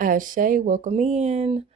Shay, welcome in.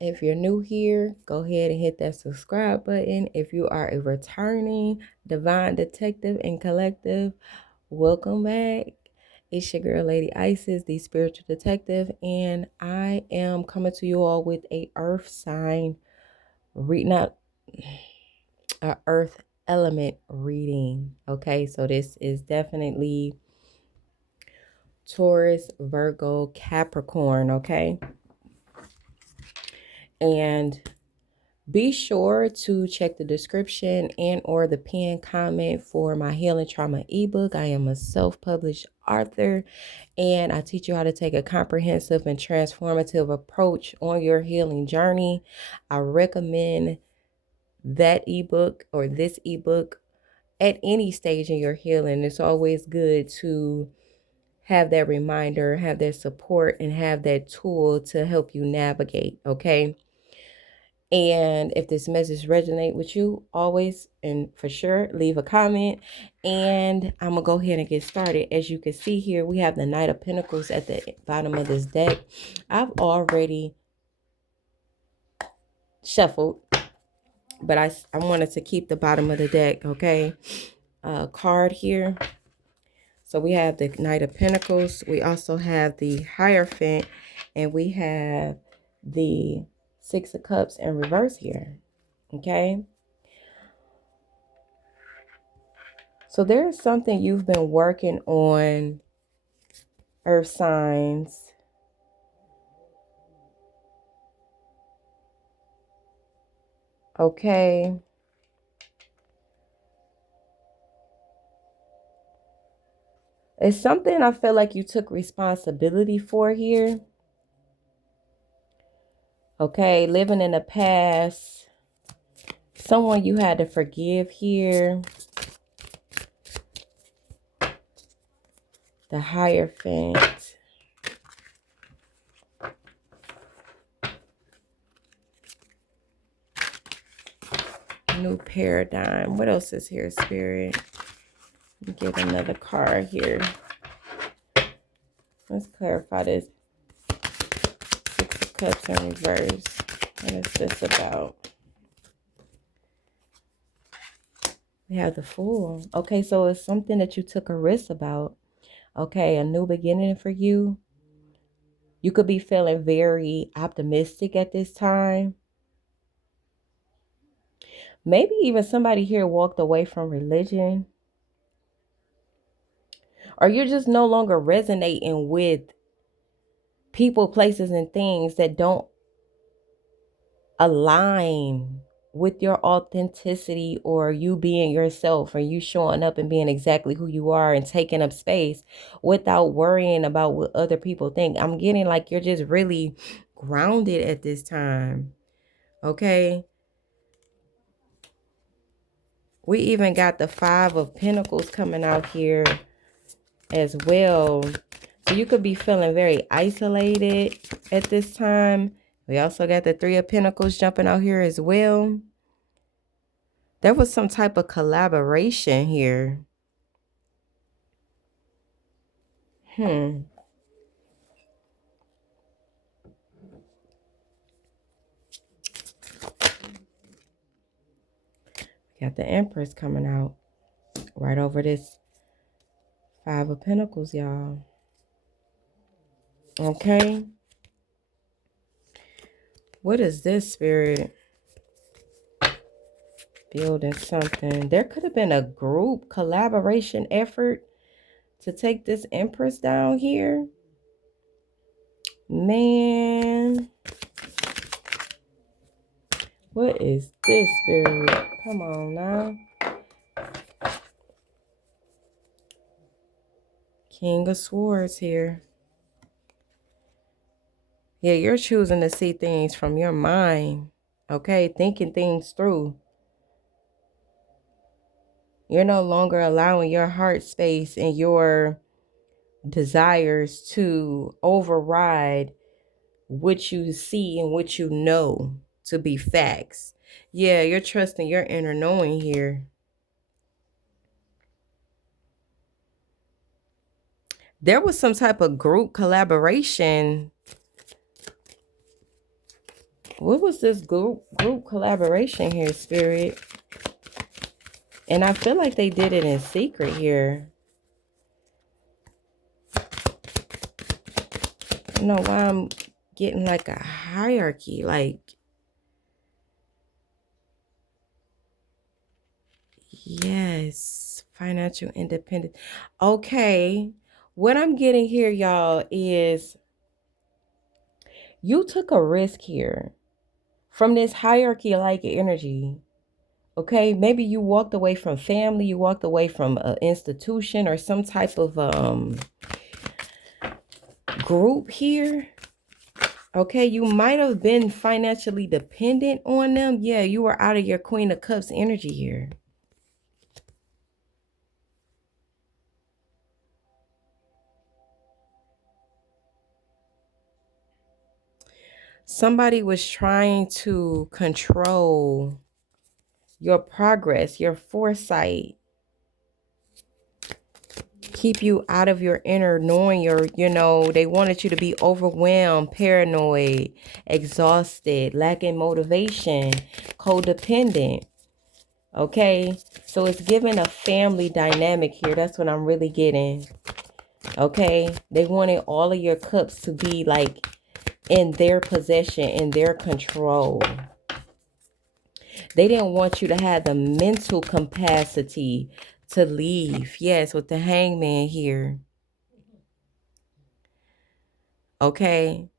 If you're new here, go ahead and hit that subscribe button. If you are a returning divine detective and collective, welcome back. It's your girl, Lady Isis, the spiritual detective, and I am coming to you all with a earth sign reading out a earth element reading. Okay, so this is definitely Taurus, Virgo, Capricorn. Okay, and be sure to check the description and or the pinned comment for my Healing Trauma ebook. I am a self-published author and I teach you how to take a comprehensive and transformative approach on your healing journey. I recommend that ebook or this ebook at any stage in your healing. It's always good to have that reminder, have that support, and have that tool to help you navigate, okay? And if this message resonate with you, always and for sure leave a comment. And I'm gonna go ahead and get started. As you can see here, we have the Knight of Pentacles at the bottom of this deck. I've already shuffled, but I wanted to keep the bottom of the deck, okay? Card here. So we have the Knight of Pentacles. We also have the Hierophant, and we have the Six of Cups in reverse here, okay? So there's something you've been working on, earth signs. Okay. It's something I feel like you took responsibility for here. Okay. Living in the past. Someone you had to forgive here. The Hierophant. New paradigm. What else is here, Spirit? Let me get another card here. Let's clarify this. Six of Cups in reverse. What is this about? We have the Fool. Okay, so it's something that you took a risk about. Okay, a new beginning for you. You could be feeling very optimistic at this time. Maybe even somebody here walked away from religion. Or you're just no longer resonating with people, places, and things that don't align with your authenticity or you being yourself or you showing up and being exactly who you are and taking up space without worrying about what other people think. I'm getting like you're just really grounded at this time. Okay. We even got the Five of Pentacles coming out here as well. So you could be feeling very isolated at this time. We also got the Three of Pentacles jumping out here as well. There was some type of collaboration here. Got the Empress coming out right over this Five of Pentacles, y'all. Okay. What is this, Spirit? Building something. There could have been a group collaboration effort to take this Empress down here. Man. What is this, Spirit? Come on now. King of Swords here. Yeah, you're choosing to see things from your mind. Okay, thinking things through. You're no longer allowing your heart space and your desires to override what you see and what you know to be facts. Yeah, you're trusting your inner knowing here. There was some type of group collaboration What was this group collaboration here, Spirit? And I feel like they did it in secret here. I don't know why I'm getting like a hierarchy. Like, yes, financial independence. Okay. What I'm getting here, y'all, is you took a risk here from this hierarchy like energy. Okay, maybe you walked away from family, you walked away from an institution or some type of group here. Okay, you might have been financially dependent on them. Yeah, you were out of your Queen of Cups energy here. Somebody was trying to control your progress, your foresight, keep you out of your inner knowing they wanted you to be overwhelmed, paranoid, exhausted, lacking motivation, codependent. Okay, so it's giving a family dynamic here. That's what I'm really getting. Okay, they wanted all of your cups to be like in their possession, in their control. They didn't want you to have the mental capacity to leave. Yes, with the hangman here. Okay.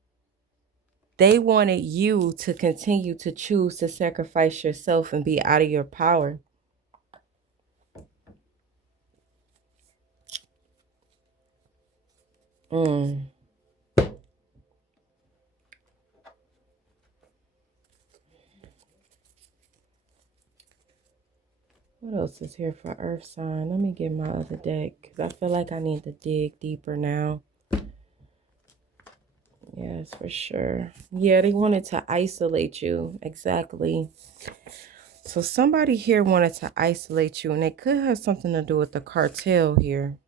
They wanted you to continue to choose to sacrifice yourself and be out of your power. Mm. What else is here for Earth sign? Let me get my other deck because I feel like I need to dig deeper now. Yes, for sure. Yeah, they wanted to isolate you. Exactly. So somebody here wanted to isolate you, and they could have something to do with the cartel here.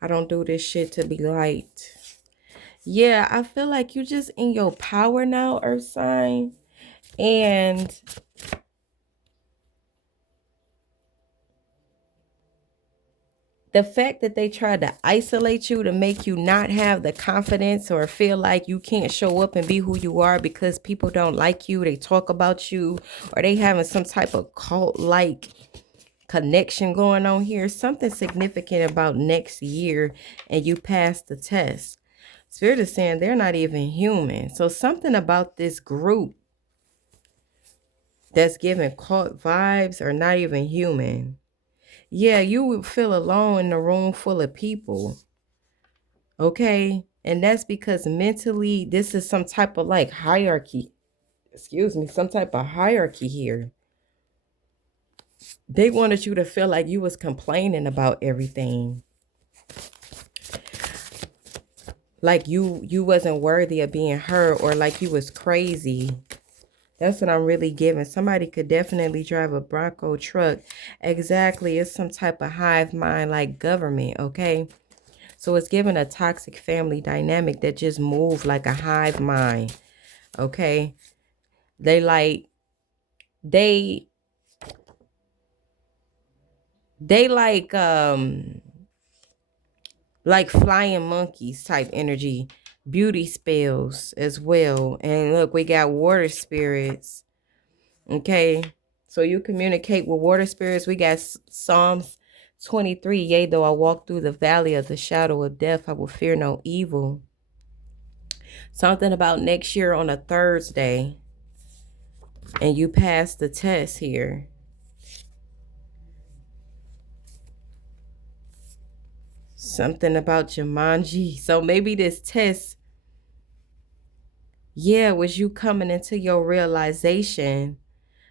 I don't do this shit to be liked. Yeah, I feel like you just in your power now, Earth sign. And the fact that they tried to isolate you to make you not have the confidence or feel like you can't show up and be who you are because people don't like you, they talk about you, or they having some type of cult-like connection going on here, something significant about next year, and you passed the test. Spirit is saying they're not even human. So something about this group that's giving cult vibes are not even human. Yeah, you would feel alone in a room full of people. Okay. And that's because mentally, this is some type of like hierarchy. Excuse me, some type of hierarchy here. They wanted you to feel like you was complaining about everything. Like you wasn't worthy of being heard, or like you was crazy. That's what I'm really giving. Somebody could definitely drive a Bronco truck. Exactly. It's some type of hive mind like government, okay? So it's giving a toxic family dynamic that just move like a hive mind, okay? They like flying monkeys type energy, beauty spells as well. And look, we got water spirits. Okay, so you communicate with water spirits. We got Psalms 23. Yea, though I walk through the valley of the shadow of death, I will fear no evil. Something about next year on a Thursday, and you pass the test here. Something about Jumanji. So maybe this test, yeah, was you coming into your realization.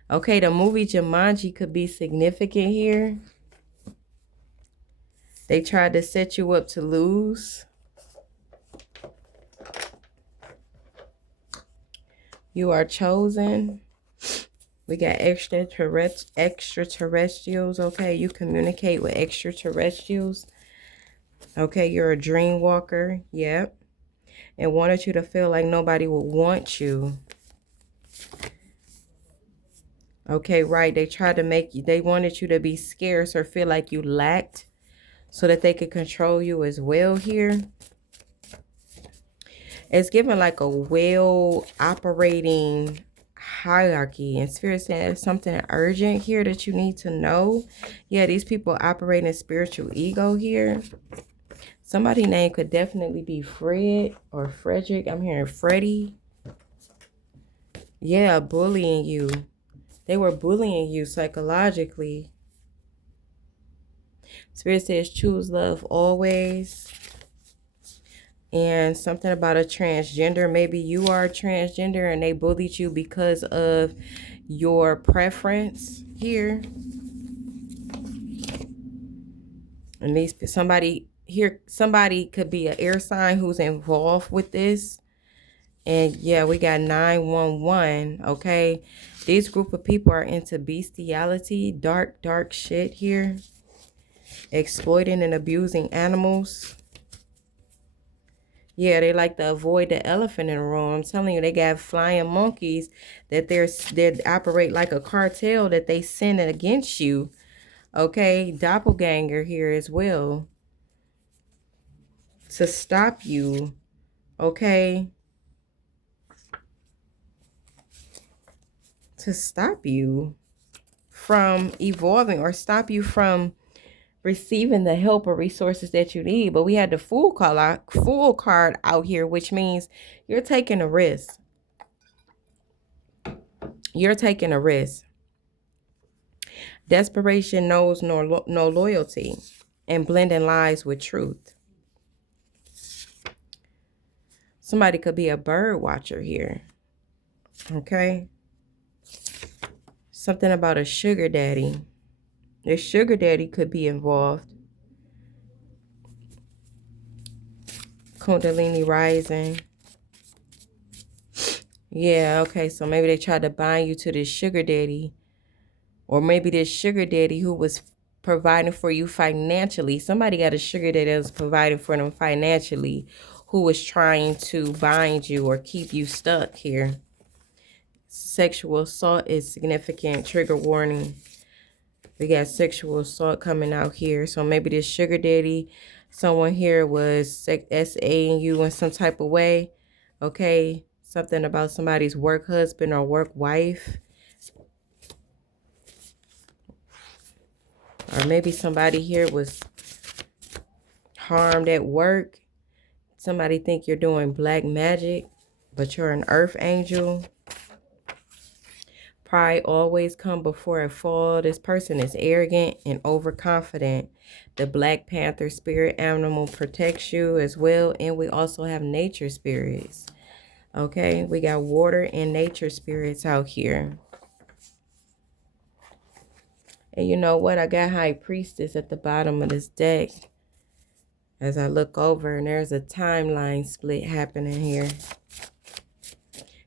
Okay, the movie Jumanji could be significant here. They tried to set you up to lose. You are chosen. We got extraterrestrials. Okay, you communicate with extraterrestrials. Okay, you're a dream walker. Yep. And wanted you to feel like nobody would want you. Okay, right. They tried to make you, they wanted you to be scarce or feel like you lacked so that they could control you as well here. It's given like a well operating hierarchy, and Spirit saying there's something urgent here that you need to know. Yeah, these people operate in spiritual ego here. Somebody's name could definitely be Fred or Frederick. I'm hearing Freddie. Yeah, bullying you. They were bullying you psychologically. Spirit says choose love always. And something about a transgender. Maybe you are transgender and they bullied you because of your preference here. And these somebody here, somebody could be an air sign who's involved with this. And yeah, we got 911. Okay, these group of people are into bestiality, dark shit here, exploiting and abusing animals. Yeah, they like to avoid the elephant in the room. I'm telling you, they got flying monkeys that they operate like a cartel that they send against you. Okay, doppelganger here as well to stop you. Okay, to stop you from evolving or stop you from receiving the help or resources that you need. But we had the fool card out here, which means you're taking a risk. You're taking a risk. Desperation knows no loyalty, and blending lies with truth. Somebody could be a bird watcher here. Okay. Something about a sugar daddy. Their sugar daddy could be involved. Kundalini rising. Yeah, okay. So maybe they tried to bind you to this sugar daddy. Or maybe this sugar daddy who was providing for you financially. Somebody got a sugar daddy that was providing for them financially, who was trying to bind you or keep you stuck here. Sexual assault is significant. Trigger warning. We got sexual assault coming out here. So maybe this sugar daddy, someone here was SAing you in some type of way. Okay. Something about somebody's work husband or work wife. Or maybe somebody here was harmed at work. Somebody think you're doing black magic, but you're an earth angel. Pride always come before a fall. This person is arrogant and overconfident. The Black Panther spirit animal protects you as well. And we also have nature spirits. Okay, we got water and nature spirits out here. And you know what? I got High Priestess at the bottom of this deck. As I look over, and there's a timeline split happening here.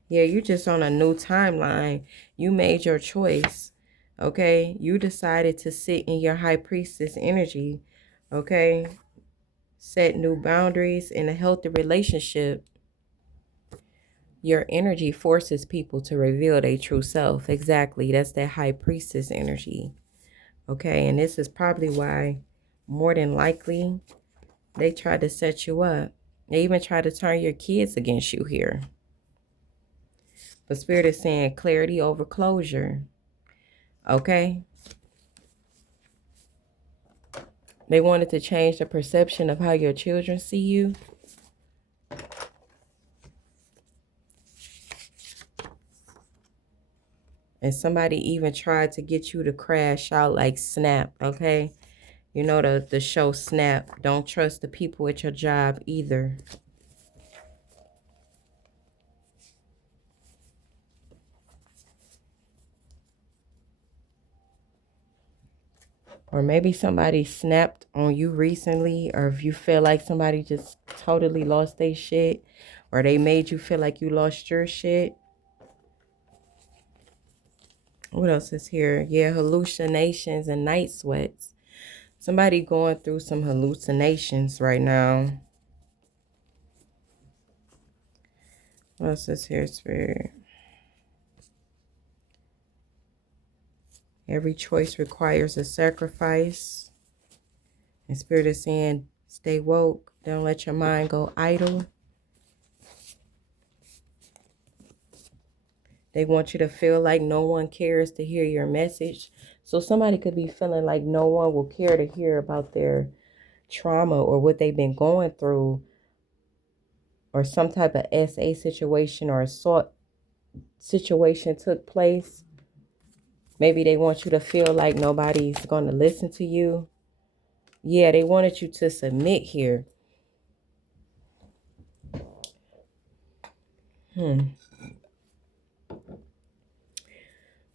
Yeah, you're just on a new timeline. You made your choice, okay? You decided to sit in your High Priestess energy, okay? Set new boundaries in a healthy relationship. Your energy forces people to reveal their true self. Exactly. That's that High Priestess energy, okay? And this is probably why, more than likely, they tried to set you up. They even tried to turn your kids against you here. But Spirit is saying clarity over closure. Okay? They wanted to change the perception of how your children see you. And somebody even tried to get you to crash out like Snap, okay? You know the show Snap. Don't trust the people at your job either. Or maybe somebody snapped on you recently, or if you feel like somebody just totally lost their shit, or they made you feel like you lost your shit. What else is here? Yeah, hallucinations and night sweats. Somebody going through some hallucinations right now. What's this here, Spirit? Every choice requires a sacrifice. And Spirit is saying, stay woke. Don't let your mind go idle. They want you to feel like no one cares to hear your message. So somebody could be feeling like no one will care to hear about their trauma or what they've been going through, or some type of SA situation or assault situation took place. Maybe they want you to feel like nobody's going to listen to you. Yeah, they wanted you to submit here.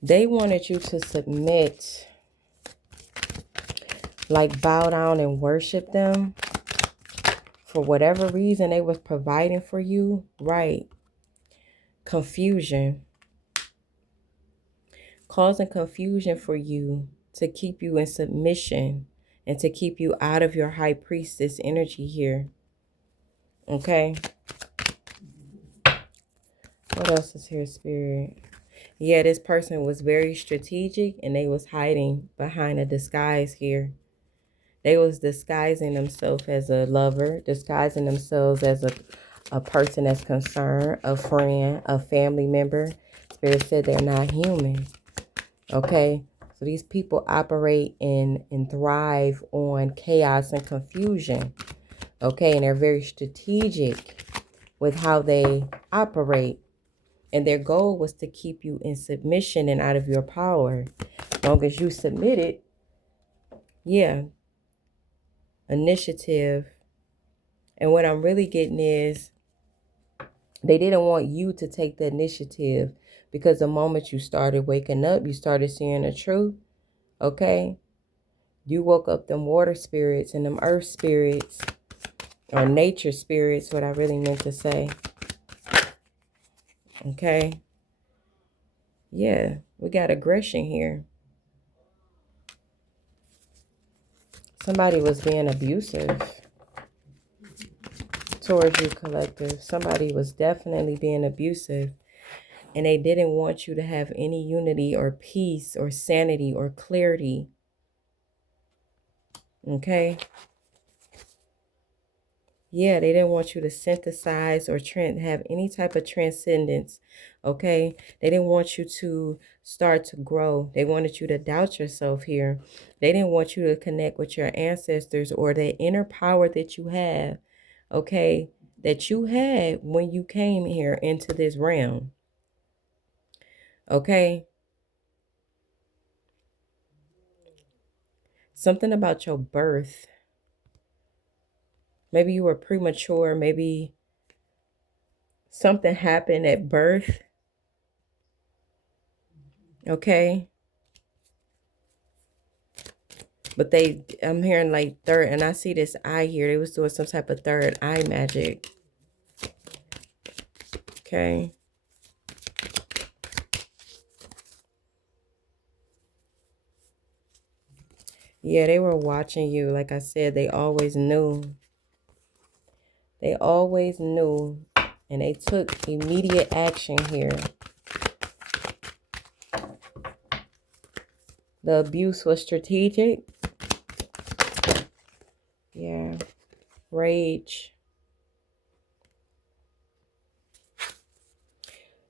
They wanted you to submit, like bow down and worship them for whatever reason they was providing for you. Right. Confusion. Causing confusion for you to keep you in submission and to keep you out of your high priestess energy here. Okay. What else is here, Spirit? Yeah, this person was very strategic and they was hiding behind a disguise here. They was disguising themselves as a lover, disguising themselves as a person that's concerned, a friend, a family member. Spirit said they're not human. Okay? So these people operate and thrive on chaos and confusion. Okay? And they're very strategic with how they operate. And their goal was to keep you in submission and out of your power. As long as you submitted, yeah, initiative. And what I'm really getting is they didn't want you to take the initiative, because the moment you started waking up, you started seeing the truth. Okay? You woke up them water spirits and them earth spirits, or nature spirits, what I really meant to say. Okay? Yeah, we got aggression here. Somebody was being abusive towards you, collective. Somebody was definitely being abusive, and they didn't want you to have any unity or peace or sanity or clarity. Okay? Yeah, they didn't want you to synthesize or have any type of transcendence. Okay? They didn't want you to start to grow. They wanted you to doubt yourself here. They didn't want you to connect with your ancestors or the inner power that you have. Okay? That you had when you came here into this realm. Okay? Something about your birth. Maybe you were premature. Maybe something happened at birth. Okay? But I'm hearing like third, and I see this eye here. They was doing some type of third eye magic. Okay. Yeah, they were watching you. Like I said, they always knew. They always knew. And they took immediate action here. The abuse was strategic. Yeah. Rage.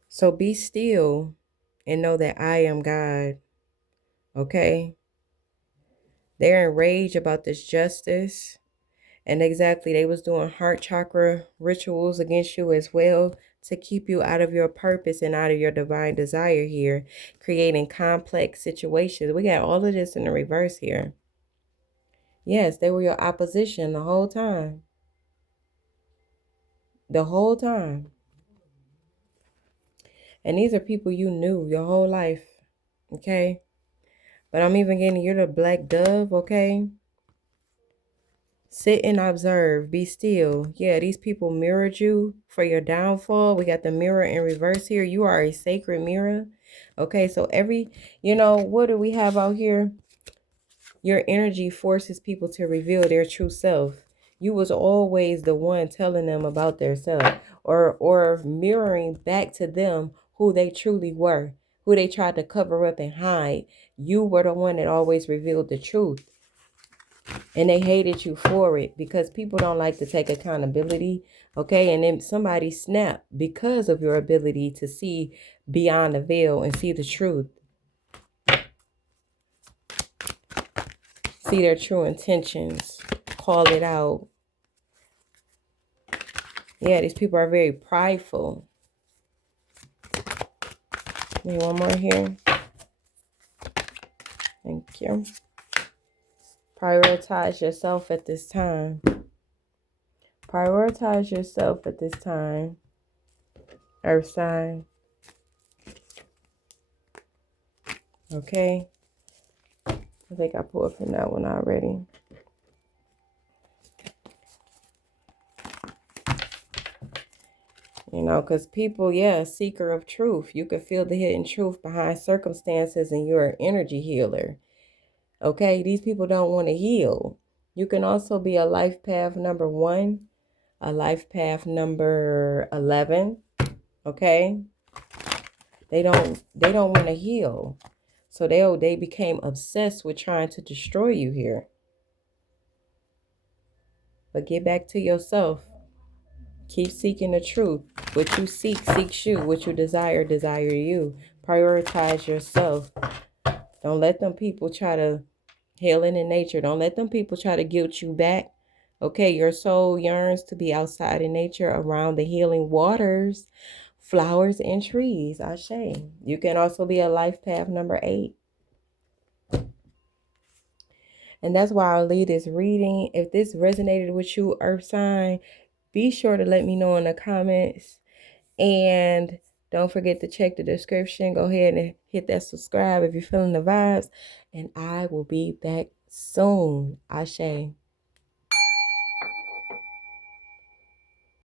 So be still and know that I am God. Okay? They're enraged about this justice. And exactly, they was doing heart chakra rituals against you as well to keep you out of your purpose and out of your divine desire here, creating complex situations. We got all of this in the reverse here. Yes, they were your opposition the whole time. The whole time. And these are people you knew your whole life. Okay? But I'm even getting, you're the black dove, okay? Sit and observe. Be still. Yeah, these people mirrored you for your downfall. We got the mirror in reverse here. You are a sacred mirror. Okay, so what do we have out here? Your energy forces people to reveal their true self. You was always the one telling them about their self, or mirroring back to them who they truly were, who they tried to cover up and hide. You were the one that always revealed the truth. And they hated you for it because people don't like to take accountability. Okay. And then somebody snapped because of your ability to see beyond the veil and see the truth, see their true intentions, call it out. Yeah, these people are very prideful. Maybe one more here. Thank you. Prioritize yourself at this time. Prioritize yourself at this time. Earth sign. Okay. I think I pulled from that one already. You know, because people, yeah, seeker of truth. You can feel the hidden truth behind circumstances, and you're an energy healer. Okay, these people don't want to heal. You can also be a life path number 1, a life path number 11. Okay, they don't want to heal, so they became obsessed with trying to destroy you here. But get back to yourself. Keep seeking the truth. What you seek seeks you. What you desire you. Prioritize yourself. Don't let them people try to healing in nature. Don't let them people try to guilt you back. Okay, your soul yearns to be outside in nature around the healing waters, flowers, and trees. Ashe. You can also be a life path number 8. And that's why I'll leave this reading. If this resonated with you, Earth sign, be sure to let me know in the comments. And don't forget to check the description. Go ahead and hit that subscribe if you're feeling the vibes. And I will be back soon. Ashe.